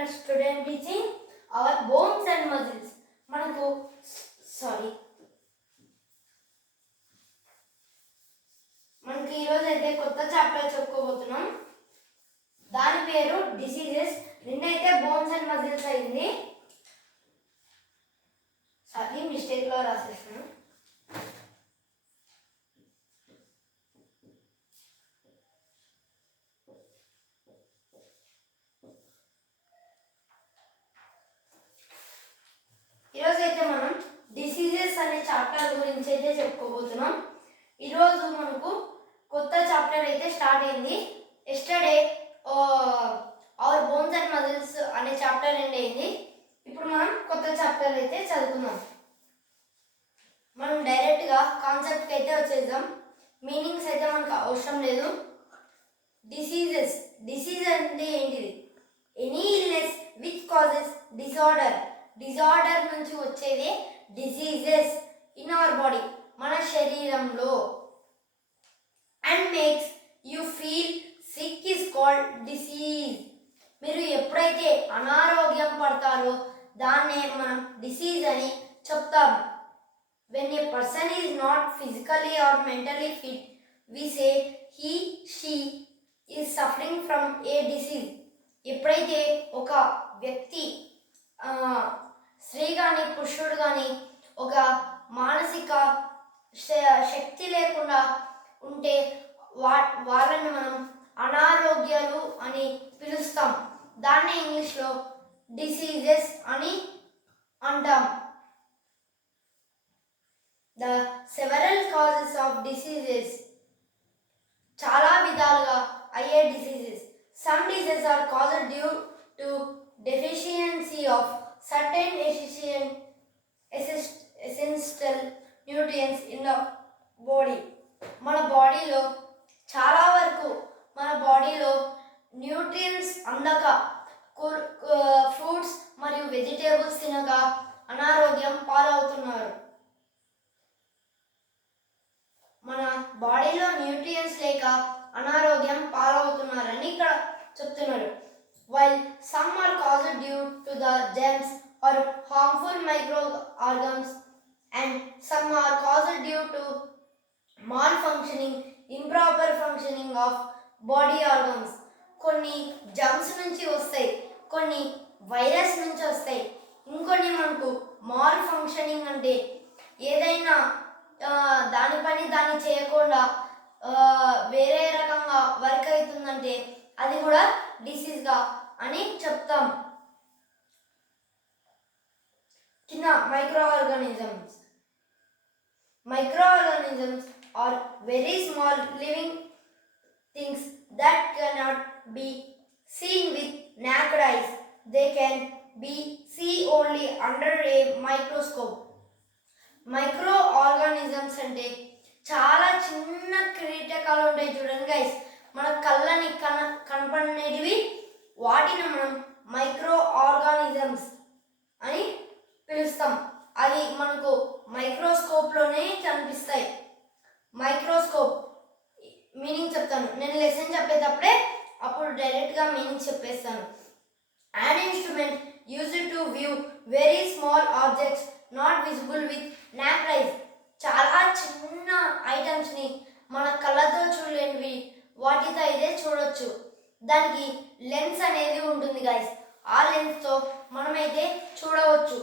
minutes today I am teaching our bones and muscles. మనకు ఈరోజు అయితే కొత్త చాప్టర్ చెప్పుకోబోతున్నాం. దాని పేరు డిసీజెస్. నిన్నైతే బోన్స్ అండ్ మజిల్స్ అయింది. సారీ, మిస్టేక్లో రాసేసాను. ఈరోజు అయితే మనం డిసీజెస్ అనే చాప్టర్ గురించి అయితే చెప్పుకోబోతున్నాం. ఈరోజు మనకు కొత్త చాప్టర్ అయితే స్టార్ట్ అయింది. Yesterday hour bones and muscles అనే చాప్టర్ ఎండ్ అయింది. ఇప్పుడు మనం కొత్త చాప్టర్ అయితే చదువుకుందాం. మనం డైరెక్ట్గా కాన్సెప్ట్కి అయితే వచ్చేద్దాం. మీనింగ్స్ అయితే మనకు అవసరం లేదు. డిసీజ్ అంటే ఏంటిది? Any illness which causes disorder నుంచి వచ్చేదే డిసీజెస్ ఇన్ అవర్ బాడీ, మన శరీరంలో. And makes you feel sick is called disease. మీరు ఎప్పుడైతే అనారోగ్యం పడతారో దాన్నే మనం డిసీజ్ అని చెప్తాం. When a person is not physically or mentally fit, we say he she is suffering from a disease. ఎప్పుడైతే ఒక వ్యక్తి, స్త్రీ కానీ పురుషుడు కానీ, ఒక మానసిక శక్తి లేకుండా ఉంటే వాళ్ళని మనం అనారోగ్యాలు అని పిలుస్తాం. దాన్ని ఇంగ్లీష్లో డిసీజెస్ అని అంటాం. The several causes of diseases, చాలా విధాలుగా అయ్యే diseases. Some diseases are caused due to deficiency of certain essential nutrients in the body. మన బాడీలో చాలా వరకు న్యూట్రియంట్స్ అందక, ఫ్రూట్స్ మరియు వెజిటేబుల్స్ తినక అనారోగ్యం పాలవుతున్నారు. మన బాడీలో న్యూట్రియంట్స్ లేక అనారోగ్యం పాలవుతున్నారని ఇక్కడ చెప్తున్నారు. While some are caused due to the germs or harmful microorganisms, and some are caused due to malfunctioning, improper functioning of body organs. కొన్ని జర్మ్స్ నుంచి వస్తాయి, కొన్ని వైరస్ నుంచి వస్తాయి, ఇంకొన్ని మనకు మాల్ ఫంక్షనింగ్ అంటే ఏదైనా దాని పని దాన్ని చేయకుండా వేరే రకంగా వర్క్ అవుతుందంటే అది కూడా డిసీజ్గా అని చెప్తాం. కింద microorganisms are very small living things that cannot be seen with naked eyes. They can be seen only under a microscope. Micro organisms అంటే చాలా చిన్న కీటకాలు ఉంటాయి చూడండి గైస్, మన కళ్ళని కనపడేటివి. వాటిని మనం మైక్రో ఆర్గానిజమ్స్ అని పిలుస్తాం. అది మనకు మైక్రోస్కోప్లోనే కనిపిస్తాయి. మైక్రోస్కోప్ మీనింగ్ చెప్తాను నేను లెసన్ చెప్పేటప్పుడే, అప్పుడు డైరెక్ట్గా మీనింగ్ చెప్పేస్తాను. An instrument used to view very small objects not visible with naked eyes. చాలా చిన్న ఐటమ్స్ని మన కళ్ళతో చూడలేనివి వాటితో అయితే చూడొచ్చు. దానికి లెన్స్ అనేది ఉంటుంది గైస్, ఆ లెన్స్తో మనమైతే చూడవచ్చు.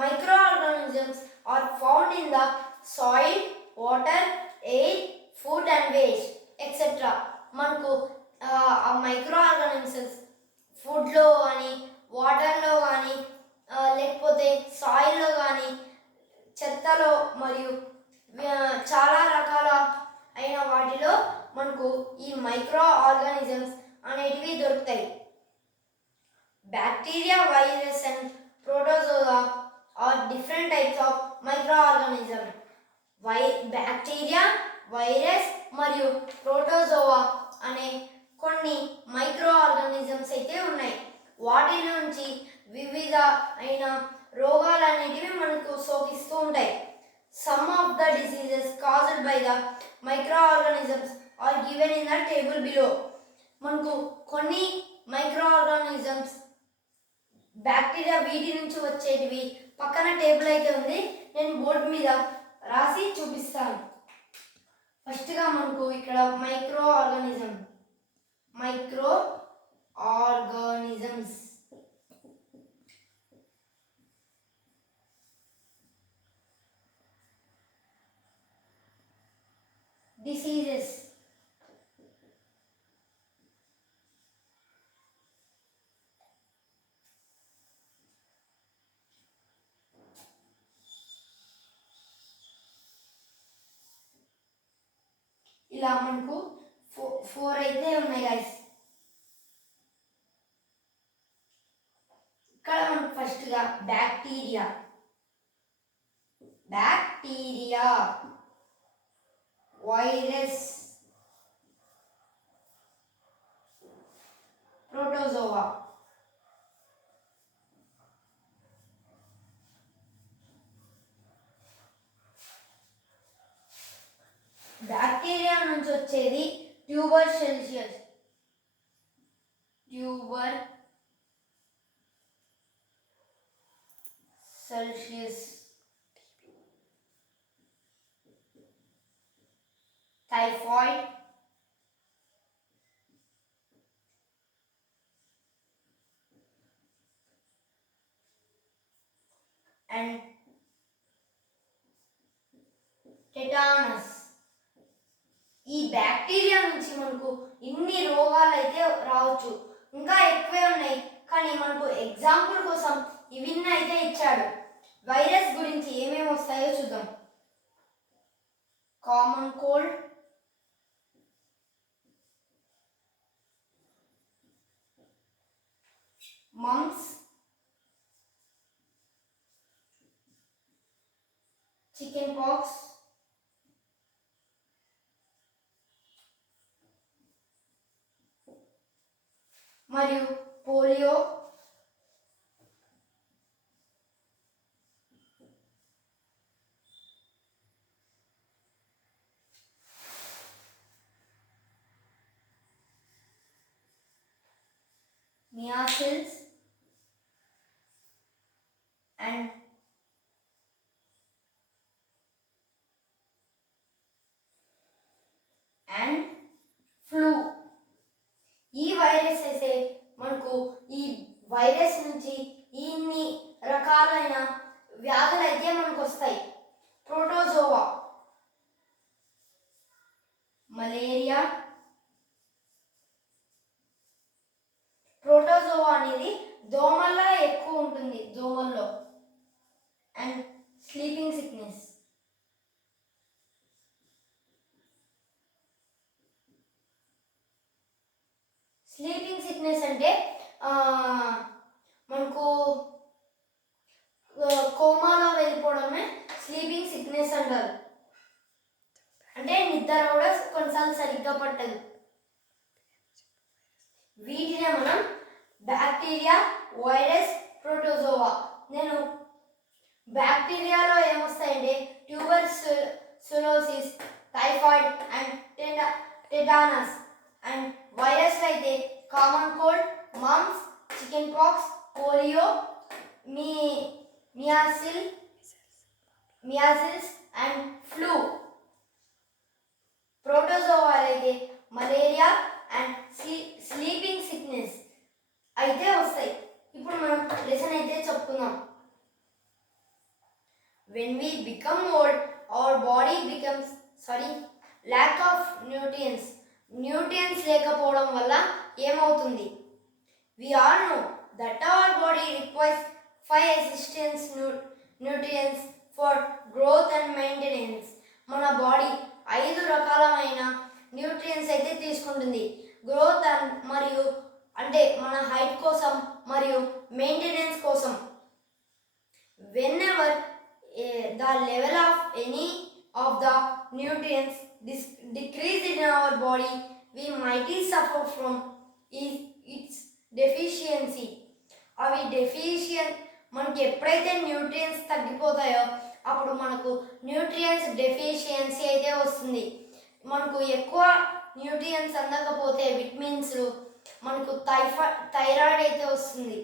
Micro organisms are found in the soil, water, air, food and waste etcetera. మనకు ఆ మైక్రో ఆర్గానిజమ్స్ ఫుడ్లో కానీ, వాటర్లో కానీ, లేకపోతే సాయిల్లో కానీ, చెత్తలో మరియు చాలా రకాల అయిన వాటిలో మనకు ఈ మైక్రో ఆర్గానిజమ్స్ అనేటివి దొరుకుతాయి. Bacteria, virus and protozoa are different types of micro organism. Bacteria, virus మరియు ప్రోటోజోవా అనే కొన్ని మైక్రో ఆర్గానిజమ్స్ అయితే ఉన్నాయి. వాటి నుంచి వివిధ అయిన రోగాలు అనేటివి మనకు సోకిస్తూ ఉంటాయి. Some of the diseases caused by the microorganisms are given in the table below. మనకు కొన్ని మైక్రో ఆర్గానిజమ్స్, బ్యాక్టీరియా, వీటి నుంచి వచ్చేటివి. పక్కన టేబుల్ అయితే ఉంది, నేను బోర్డు మీద రాసి చూపిస్తాను. ఫస్ట్గా మనకు ఇక్కడ మైక్రో ఆర్గానిజమ్స్ డిసీజెస్, ఇలా మనకు ఫోర్ అయితే ఉన్నాయి గైస్. ఇక్కడ మనకు ఫస్ట్గా బ్యాక్టీరియా, వైరస్, ప్రోటోజోవా. బ్యాక్టీరియా నుంచి వచ్చేది tuber Celsius, typhoid, and tetanus. ఈ బ్యాక్టీరియా నుంచి మనకు ఇన్ని రోగాలు అయితే రావచ్చు, ఇంకా ఎక్కువే ఉన్నాయి, కానీ మనకు ఎగ్జాంపుల్ కోసం ఇవిన్న అయితే ఇచ్చాడు. వైరస్ గురించి ఏమేమి వస్తాయో చూద్దాం. Common cold, mumps, chicken pox, మరియు పోలియో, measles, and ఫ్లూ. ఈ వైరస్ అయితే మనకు ఈ వైరస్ నుంచి ఇన్ని రకాలైన వ్యాధులు అయితే మనకు వస్తాయి. Protozoa, malaria. ప్రోటోజోవా అనేది దోమల్లో ఎక్కువ ఉంటుంది, దోమల్లో. And sleeping sickness. Sleeping sickness అంటే మనకు కోమాలో వెళ్ళిపోవడమే స్లీపింగ్ సిక్నెస్ అంటారు. అంటే నిద్ర కూడా కొన్నిసార్లు సరిగ్గా పట్టదు. వీటినే మనం బ్యాక్టీరియా, వైరస్, ప్రోటోజోవా. నేను బ్యాక్టీరియాలో ఏమొస్తాయంటే tuberculosis, typhoid and tetanus. And virus అయితే common cold, mumps, chicken pox, polio, measles and flu. Protozoa అయితే మలేరియా అండ్ స్లీపింగ్ సిక్నెస్ అయితే వస్తాయి. ఇప్పుడు మనం లెసన్ అయితే చెప్పుకుందాం. When we become old, our body becomes lack of nutrients. Nutrients లేకపోవడం వల్ల ఏమవుతుంది? We all know that our body requires 5 essential nutrients for growth and maintenance. మన బాడీ 5 రకాలైన న్యూట్రియంట్స్ అయితే తీసుకుంటుంది. గ్రోత్ మరియు అంటే మన హైట్ కోసం మరియు మెయింటెనెన్స్ కోసం. Whenever the level of any of the nutrients decrease in our body, we might suffer from its deficiency. అవి మనకి ఎప్పుడైతే న్యూట్రియంట్స్ తగ్గిపోతాయో అప్పుడు మనకు న్యూట్రియంట్స్ డెఫిషియన్సీ అయితే వస్తుంది. మనకు ఎక్కువ న్యూట్రియంట్స్ అందకపోతే విటమిన్స్ మనకు థైరాయిడ్ అయితే వస్తుంది.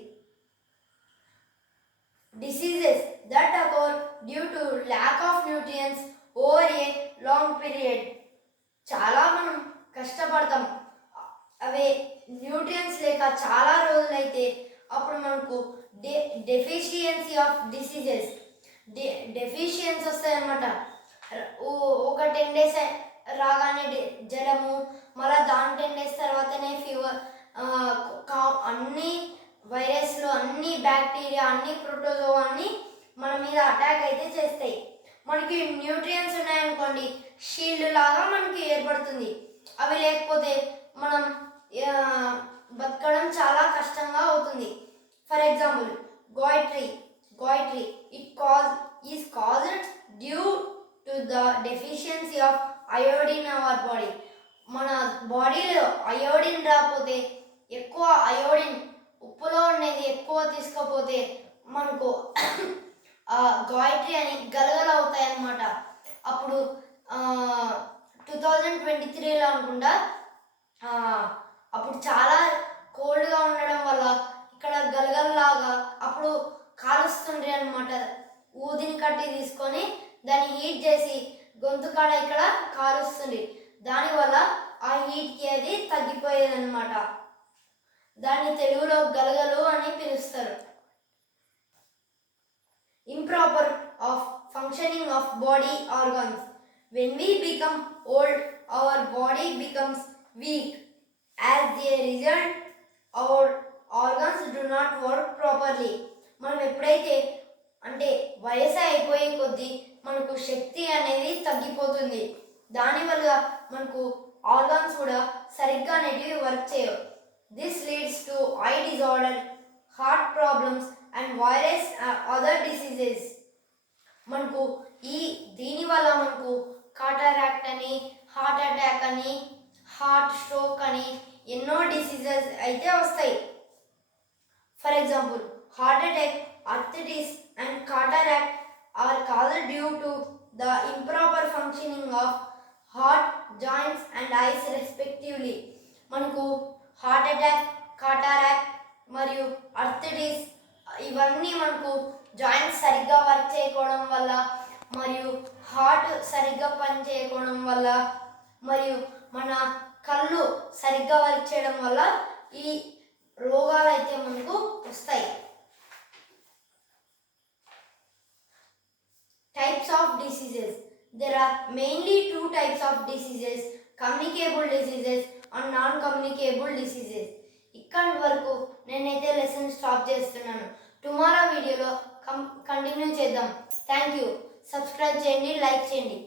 Diseases that occur due to lack of nutrients over a long period. చాలా మనం కష్టపడతాం, అవే న్యూట్రియన్స్ లేక చాలా రోజులైతే అప్పుడు మనకు డెఫిషియన్సీ ఆఫ్ డిసీజెస్ డెఫిషియన్స్ వస్తాయన్నమాట. ఒక 10 days రాగానే జ్వరము, మళ్ళీ దాని 10 days తర్వాతనే ఫీవర్, అన్ని వైరస్లు, అన్ని బ్యాక్టీరియా, అన్ని ప్రోటోజోవా అన్ని మన మీద అటాక్ అయితే చేస్తాయి. మనకి న్యూట్రియన్స్ ఉన్నాయనుకోండి, షీల్డ్ లాగా మనకి ఏర్పడుతుంది. అవి లేకపోతే మనం బతకడం చాలా కష్టంగా అవుతుంది. For example goitre is caused due to the deficiency of iodine in our body. మన బాడీలో అయోడిన్ రాకపోతే, ఎక్కువ అయోడిన్ ఉప్పులో ఉండేది ఎక్కువ తీసుకోపోతే మనకు గాయిట్రీ అని గలగలు అవుతాయి అన్నమాట. అప్పుడు 2023లో అనుకుంటా, అప్పుడు చాలా కోల్డ్గా ఉండడం వల్ల ఇక్కడ గలగలలాగా అప్పుడు కాలుస్తుండ్రి అనమాట. ఊదిని కట్టి తీసుకొని దాన్ని హీట్ చేసి గొంతు కాడ ఇక్కడ కాలుస్తుంది. దానివల్ల ఆ హీట్కి అది తగ్గిపోయేదన్నమాట. దాన్ని తెలుగులో గలగలు అని పిలుస్తారు. Improper of functioning of body organs. When we become old, our body becomes weak. As a result, our organs do not work properly. మనం ఎప్పుడైతే అంటే వయసు అయిపోయే కొద్దీ మనకు శక్తి అనేది తగ్గిపోతుంది. దానివల్ల మనకు ఆర్గాన్స్ కూడా సరిగ్గా అనేటివి వర్క్ చేయవు. This leads to eye disorder, heart problems and virus other diseases. మనకు దీనివల్ల మనకు కాటరాక్ట్ అని, హార్ట్ అటాక్ అని, హార్ట్ స్ట్రోక్ అని ఎన్నో డిసీజెస్ అయితే వస్తాయి. For example heart attack, arthritis and cataract are caused due to the improper functioning of heart, joints and eyes respectively. మనకు హార్ట్ అటాక్, కాటరాక్ట్ మరియు ఆర్థరైటిస్ ఇవన్నీ మనకు జాయింట్స్ సరిగ్గా వర్క్ చేయకపోవడం వల్ల, మరియు హార్ట్ సరిగ్గా పని చేయకపోవడం వల్ల, మరియు మన కళ్ళు సరిగ్గా వర్క్ చేయడం వల్ల ఈ రోగాలు అయితే మనకు వస్తాయి. Types of diseases. There are mainly 2 types of diseases: communicable diseases and non-communicable diseases. ఇక్కడి వరకు నేనైతే లెసన్ స్టాప్ చేస్తున్నాను. టుమారో వీడియోలో కంటిన్యూ చేద్దాం. Thank you. సబ్స్క్రైబ్ చేయండి, లైక్ చేయండి.